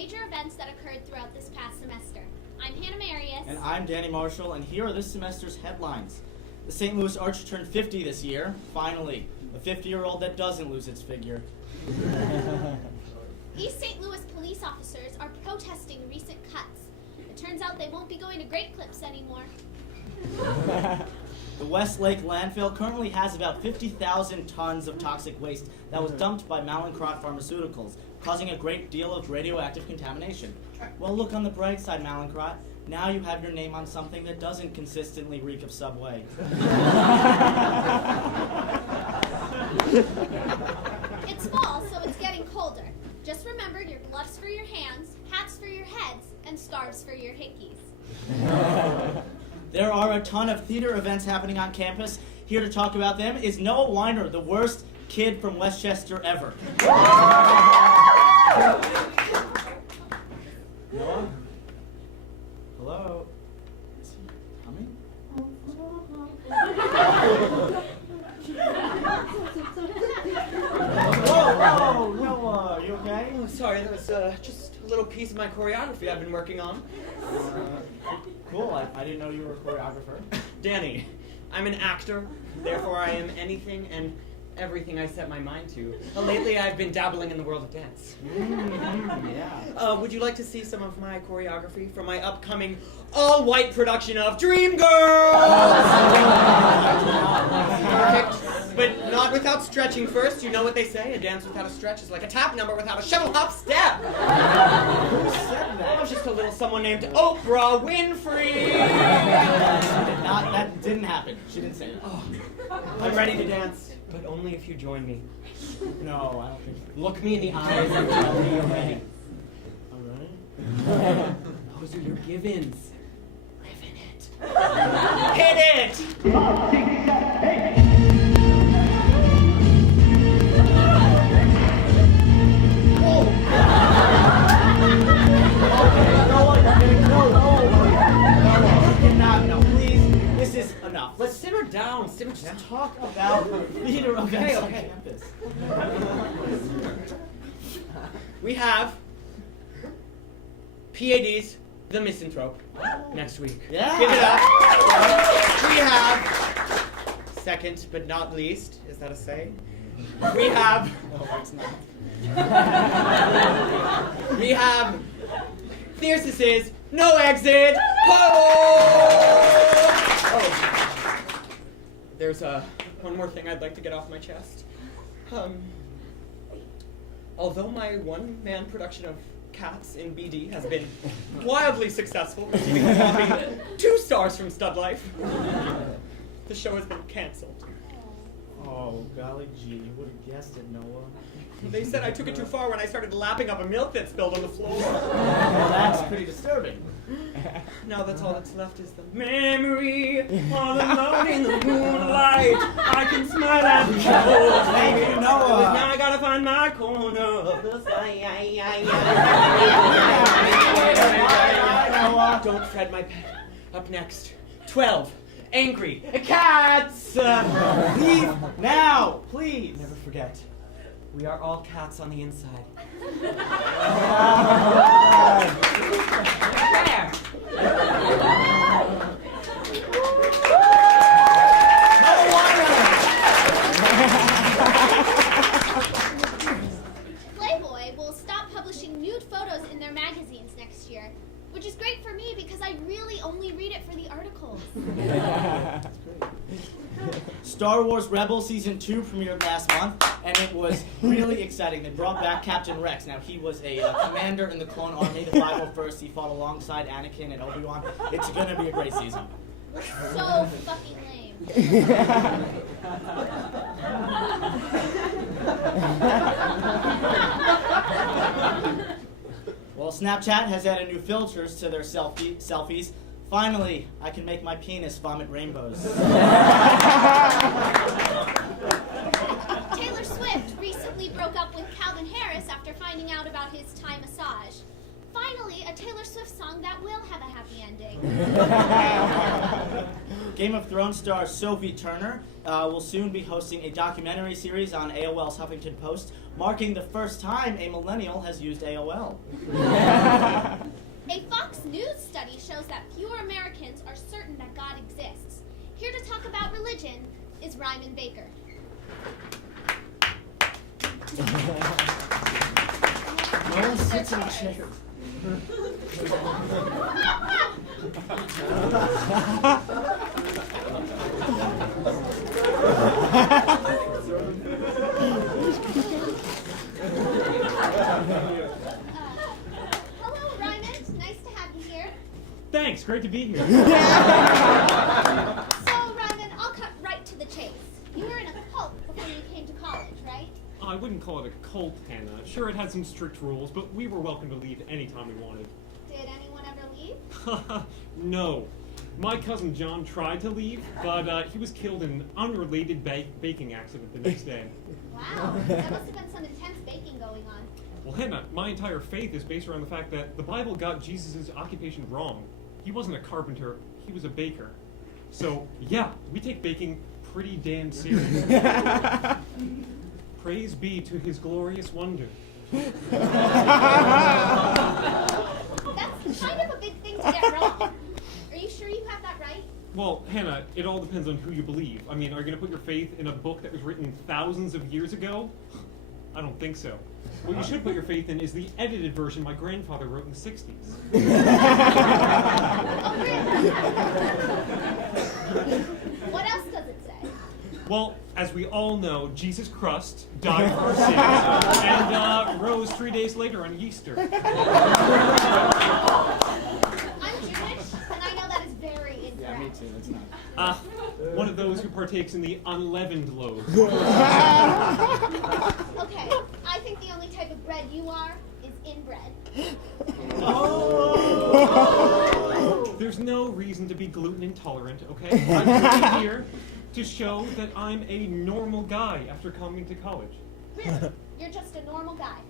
major events that occurred throughout this past semester. I'm Hannah Marius. And I'm Danny Marshall, and here are this semester's headlines. The St. Louis Archer turned 50 this year. Finally, a 50-year-old that doesn't lose its figure. East St. Louis police officers are protesting recent cuts. It turns out they won't be going to Great Clips anymore. The Westlake landfill currently has about 50,000 tons of toxic waste that was dumped by Mallinckrodt Pharmaceuticals, causing a great deal of radioactive contamination. Well, look on the bright side, Mallinckrodt. Now you have your name on something that doesn't consistently reek of Subway. It's fall, so it's getting colder. Just remember your gloves for your hands, hats for your heads, and scarves for your hickeys. There are a ton of theater events happening on campus. Here to talk about them is Noah Weiner, the worst kid from Westchester ever. Noah? Hello? Is he coming? Whoa, Noah, are you okay? Oh, sorry, that was just a little piece of my choreography I've been working on. Cool, I didn't know you were a choreographer. Danny, I'm an actor, therefore I am anything and everything I set my mind to. Lately I've been dabbling in the world of dance. Yeah. Would you like to see some of my choreography from my upcoming all-white production of Dreamgirls? Perfect. But not without stretching first. You know what they say, a dance without a stretch is like a tap number without a shovel hop step. Who said that? Oh, just a little someone named Oprah Winfrey. That didn't happen. She didn't say that. Oh, I'm ready to dance, but only if you join me. No, I don't think so. Look me in the eyes and tell me you're ready. All right. Those are your give-ins. Live in it. Hit it! No, please. This is enough. Let's simmer down. Simmer down. Let's talk about theater events on Okay. campus. We have PAD's The Misanthrope next week. Yeah. Give it up. We have, second but not least, is that a say? We have, No, it's not. we have Thyrsis' No Exit. Oh! There's one more thing I'd like to get off my chest. Although my one-man production of Cats in BD has been wildly successful, receiving a whopping 2 stars from Stud Life, the show has been canceled. Oh, golly gee, you would have guessed it, Noah. They said I took it too far when I started lapping up a milk that spilled on the floor. Well, that's pretty disturbing. Now that's all that's left is the memory, all alone in the moonlight. I can smile at the show. Thank you, Noah. Now I gotta find my corner of the sky. Noah. Don't fret my pet. Up next, 12 angry cats. Leave now, please. Never forget, we are all cats on the inside. There. Playboy will stop publishing nude photos in their magazines next year, which is great for me because I really only read it for the articles. That's great. Star Wars Rebels Season 2 premiered last month, and it was really exciting. They brought back Captain Rex. Now, he was a commander in the Clone Army, the 501st. He fought alongside Anakin and Obi-Wan. It's going to be a great season. So fucking lame. Well, Snapchat has added new filters to their selfies. Finally, I can make my penis vomit rainbows. Taylor Swift recently broke up with Calvin Harris after finding out about his Thai massage. Finally, a Taylor Swift song that will have a happy ending. Game of Thrones star Sophie Turner will soon be hosting a documentary series on AOL's Huffington Post, marking the first time a millennial has used AOL. A Fox News study shows that fewer Americans are certain that God exists. Here to talk about religion is Ryman Baker. No one sits in a chair. Hello, Ryman. Nice to have you here. Thanks, great to be here. So, Ryman, I'll cut right to the chase. You were in a cult before you came to college, right? I wouldn't call it a cult, Hannah. Sure, it had some strict rules, but we were welcome to leave anytime we wanted. Did anyone ever leave? No. My cousin John tried to leave, but he was killed in an unrelated baking accident the next day. Wow, that must have been some intense baking going on. Well, Hannah, my entire faith is based around the fact that the Bible got Jesus' occupation wrong. He wasn't a carpenter, he was a baker. So, yeah, we take baking pretty damn serious. Praise be to his glorious wonder. That's kind of a big thing to get wrong. Are you sure you have that right? Well, Hannah, it all depends on who you believe. I mean, are you going to put your faith in a book that was written thousands of years ago? I don't think so. What you should put your faith in is the edited version my grandfather wrote in the 60s. Oh, really? What else does it say? Well, as we all know, Jesus Christ died for our sins and rose 3 days later on Easter. I'm Jewish, and I know that is very incorrect. Yeah, me too. It's not. One of those who partakes in the unleavened loaf. Okay, I think the only type of bread you are is inbred. Oh! There's no reason to be gluten intolerant, okay? I'm coming here to show that I'm a normal guy after coming to college. Really? You're just a normal guy.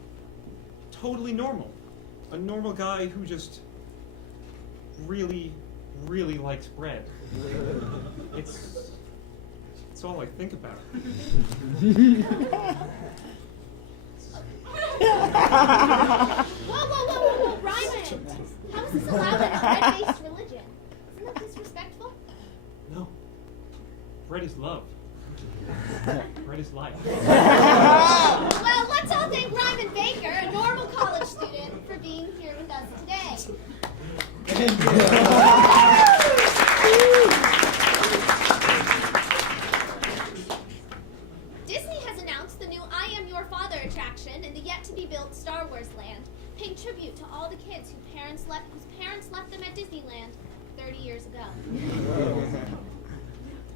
Totally normal. A normal guy who just really, really likes bread. It's all I think about. Whoa, Ryman! How is this allowed in a bread-based religion? Isn't that disrespectful? No. Bread is love. Bread is life. Well, let's all thank Ryman Baker, a normal college student, for being here with us today. Disney has announced the new I Am Your Father attraction in the yet-to-be-built Star Wars land, paying tribute to all the kids whose parents left them at Disneyland 30 years ago.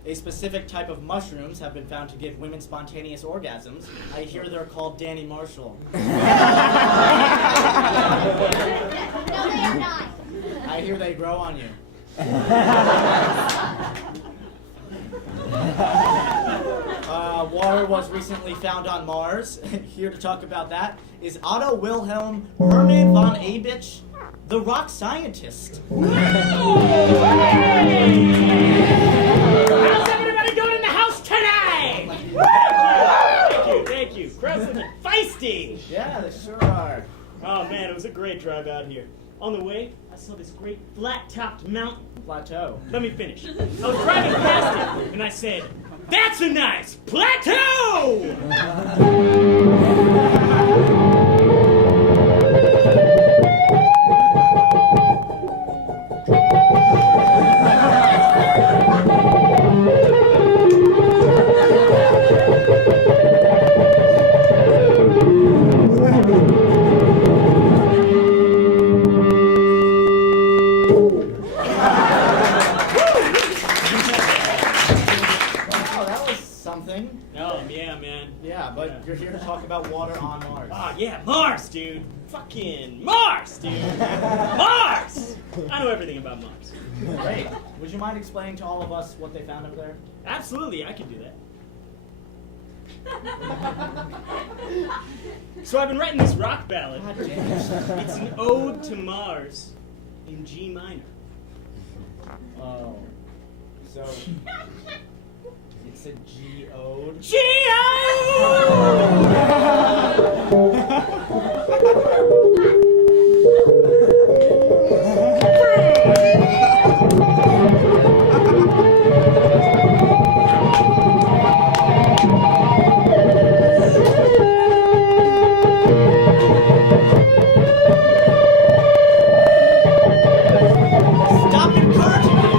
A specific type of mushrooms have been found to give women spontaneous orgasms. I hear they're called Danny Marshall. No, they are not. I hear they grow on you. Water was recently found on Mars. Here to talk about that is Otto Wilhelm Herman von Abich, the rock scientist. How's everybody doing in the house tonight? Thank you. Crowd's looking feisty. Yeah, they sure are. Oh man, it was a great drive out here. On the way, I saw this great flat-topped mountain. Plateau. Let me finish. I was driving past it, and I said, "That's a nice plateau!" You're here to talk about water on Mars. Ah, yeah, Mars, dude. Fucking Mars, dude. Mars! I know everything about Mars. Great. Would you mind explaining to all of us what they found up there? Absolutely, I can do that. So I've been writing this rock ballad. God damn it. It's an ode to Mars in G minor. Oh. So it's a geode. Stop encouraging me.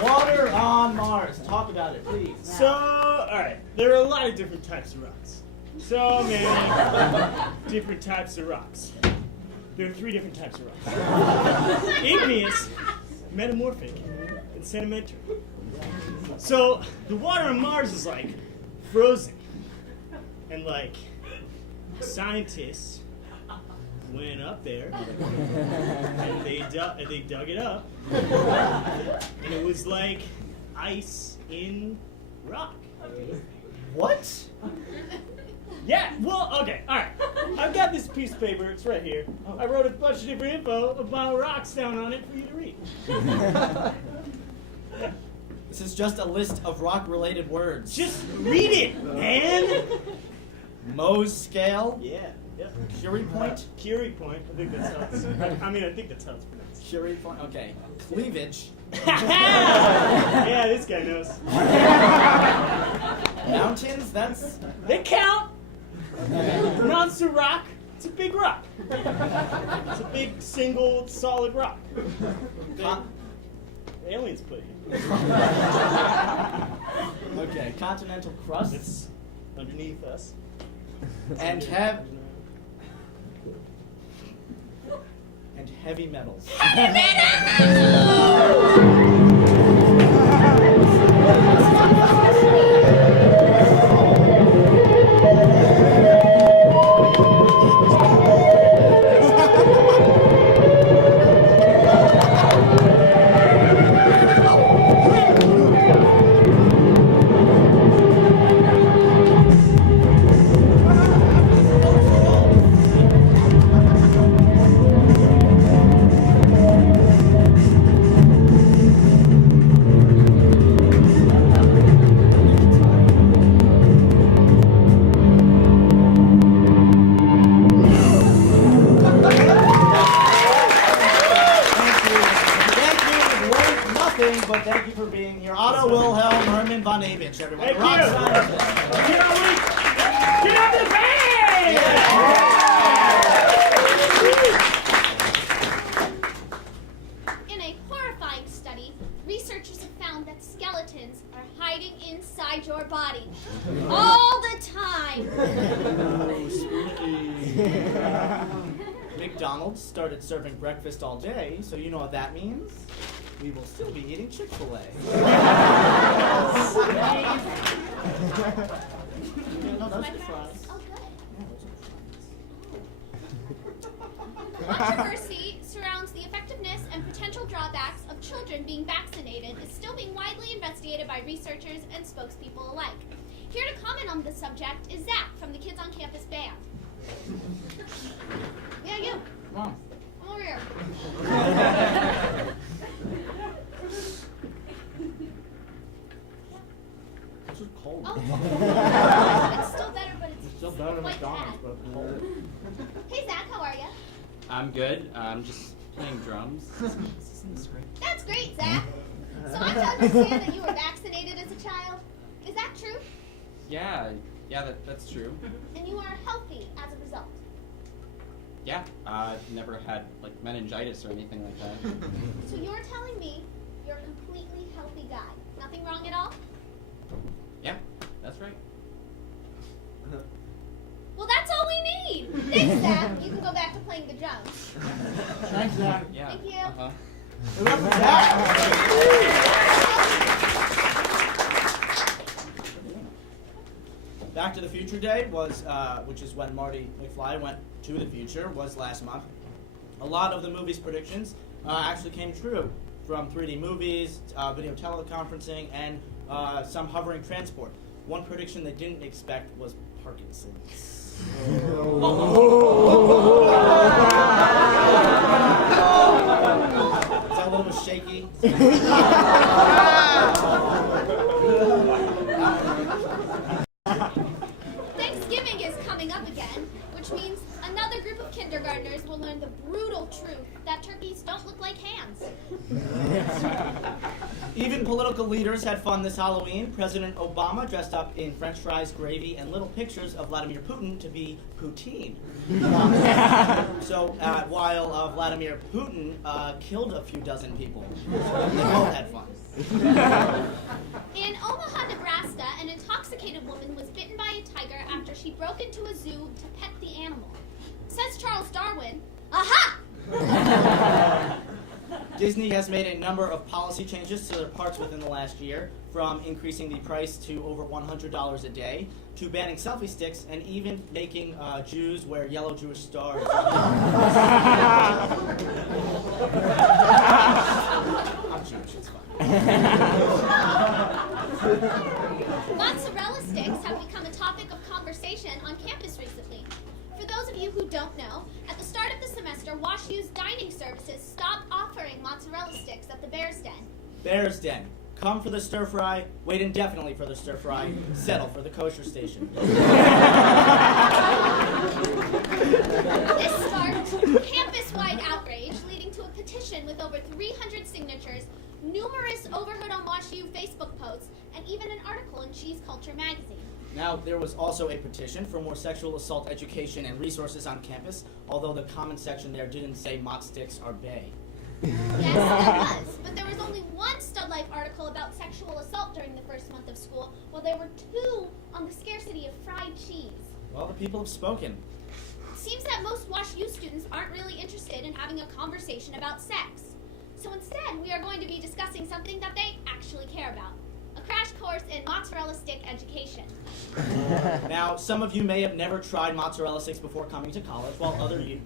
Water on Mars. Talk about it, please. So, alright, there are a lot of different types of rocks. So many different types of rocks. There are 3 different types of rocks. Igneous, metamorphic, and sedimentary. So, the water on Mars is like frozen. And like, scientists went up there and they dug it up. And it was like ice in rock. What? Yeah, well, okay, alright. I've got this piece of paper, it's right here. I wrote a bunch of different info about rocks down on it for you to read. This is just a list of rock-related words. Just read it, man! Mohs scale. Yeah, yeah. Curie point. Curie point, I think that's how it's, I think that's how it's pronounced. Curie point. Okay. Cleavage. Yeah, this guy knows. Mountains. That's. They count! Mountains a rock, it's a big rock. It's a big, single, solid rock. Con- Aliens put here. okay. Continental crust. It's underneath us. And heavy metals. But thank you for being here. Otto Wilhelm Herman von Avich, everyone. Thank Rock you. scientist. Get out of the bag! In a horrifying study, researchers have found that skeletons are hiding inside your body all the time. Oh, spooky. McDonald's started serving breakfast all day, so you know what that means? We will still be eating Chick-fil-A. No, those are fries. Oh, good. Yeah, those are fries. Controversy surrounds the effectiveness and potential drawbacks of children being vaccinated is still being widely investigated by researchers and spokespeople alike. Here to comment on the subject is Zach from the Kids on Campus band. Yeah, you. Come on. Come over here. This is cold. Oh. It's still better, but it's Still better than quite McDonald's, bad. but cold. Hey, Zach, how are you? I'm good. I'm just playing drums. That's great, Zach. So I'm to understand that you were vaccinated as a child. Is that true? Yeah, that's true. And you are healthy as a result. Yeah, I've never had like meningitis or anything like that. So you're telling me you're a completely healthy guy. Nothing wrong at all? Yeah, that's right. Well, that's all we need. Thanks, Zach. You can go back to playing the drums. Thanks, Zach. Yeah. Thank you. Uh-huh. Back to the Future Day was, which is when Marty McFly went to the future, was last month. A lot of the movie's predictions actually came true, from 3D movies, video teleconferencing, and some hovering transport. One prediction they didn't expect was Parkinson's. Is that a little shaky? Thanksgiving is coming up again, which means another group of kindergartners will learn the brutal truth that turkeys don't look like hands. Even political leaders had fun this Halloween. President Obama dressed up in French fries, gravy, and little pictures of Vladimir Putin to be poutine. While Vladimir Putin killed a few dozen people. They both had fun. In Omaha, Nebraska, an intoxicated woman was bitten by a tiger after she broke into a zoo to pet the animal. Says Charles Darwin, aha! Disney has made a number of policy changes to their parks within the last year, from increasing the price to over $100 a day, to banning selfie sticks, and even making Jews wear yellow Jewish stars. I'm Jewish, it's fine. Mozzarella sticks have become a topic of conversation on campus recently. For those of you who don't know, at the start of the semester, WashU's dining services stopped offering mozzarella sticks at the Bear's Den. Bear's Den. Come for the stir fry, wait indefinitely for the stir fry, settle for the kosher station. This sparked campus-wide outrage, leading to a petition with over 300 signatures, numerous Overheard on WashU Facebook posts, and even an article in Cheese Culture magazine. Now, there was also a petition for more sexual assault education and resources on campus, although the comment section there didn't say mott sticks are bae. Yes, there was, but there was only one Stud Life article about sexual assault during the first month of school, while there were two on the scarcity of fried cheese. Well, the people have spoken. It seems that most WashU students aren't really interested in having a conversation about sex. So instead, we are going to be discussing something that they actually care about. A crash course in mozzarella stick education. Now, some of you may have never tried mozzarella sticks before coming to college, while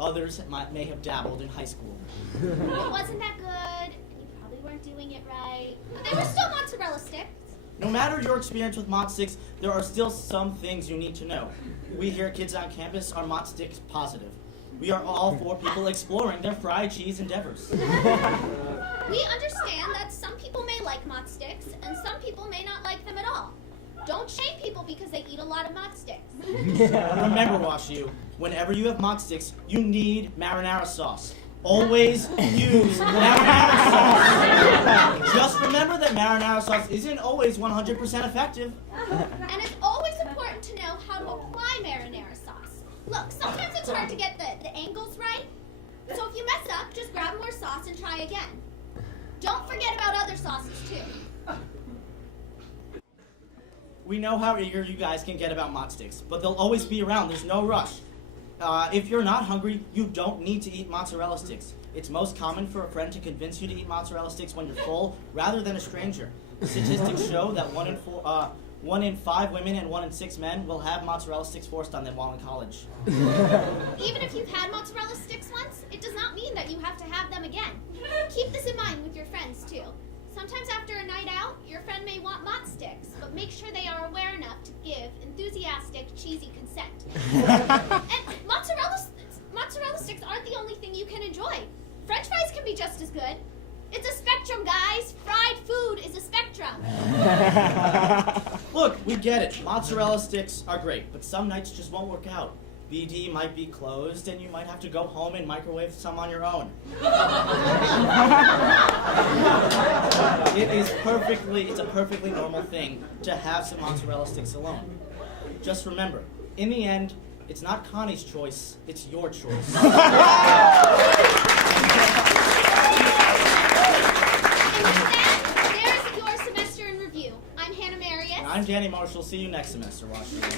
others may have dabbled in high school. It wasn't that good, and you probably weren't doing it right, but they were still mozzarella sticks. No matter your experience with mott sticks, there are still some things you need to know. We here at Kids on Campus are mott sticks positive. We are all for people exploring their fried cheese endeavors. We understand that some people may like mott sticks, and some people may not like them at all. Don't shame people because they eat a lot of mott sticks. Remember, WashU, whenever you have mott sticks, you need marinara sauce. Always use marinara sauce. Just remember that marinara sauce isn't always 100% effective. And it's always important to know how to apply marinara sauce. Look, sometimes it's hard to get the angles right. So if you mess up, just grab more sauce and try again. Don't forget about other sauces too. We know how eager you guys can get about mott sticks, but they'll always be around. There's no rush. If you're not hungry, you don't need to eat mozzarella sticks. It's most common for a friend to convince you to eat mozzarella sticks when you're full, rather than a stranger. Statistics show that 1 in 5 women and 1 in 6 men will have mozzarella sticks forced on them while in college. Even if you've had mozzarella sticks once, it does not mean that you have to have them again. Keep this in mind with your friends too. Sometimes after a night out, your friend may want mott sticks, but make sure they are aware enough to give enthusiastic, cheesy consent. And mozzarella sticks aren't the only thing you can enjoy. French fries can be just as good. It's a spectrum, guys. Fried food is a spectrum. Look, we get it. Mozzarella sticks are great, but some nights just won't work out. BD might be closed, and you might have to go home and microwave some on your own. It's a perfectly normal thing to have some mozzarella sticks alone. Just remember, in the end, it's not Connie's choice, it's your choice. And with that, there's your semester in review. I'm Hannah Marius. And I'm Danny Marshall. See you next semester, Washington.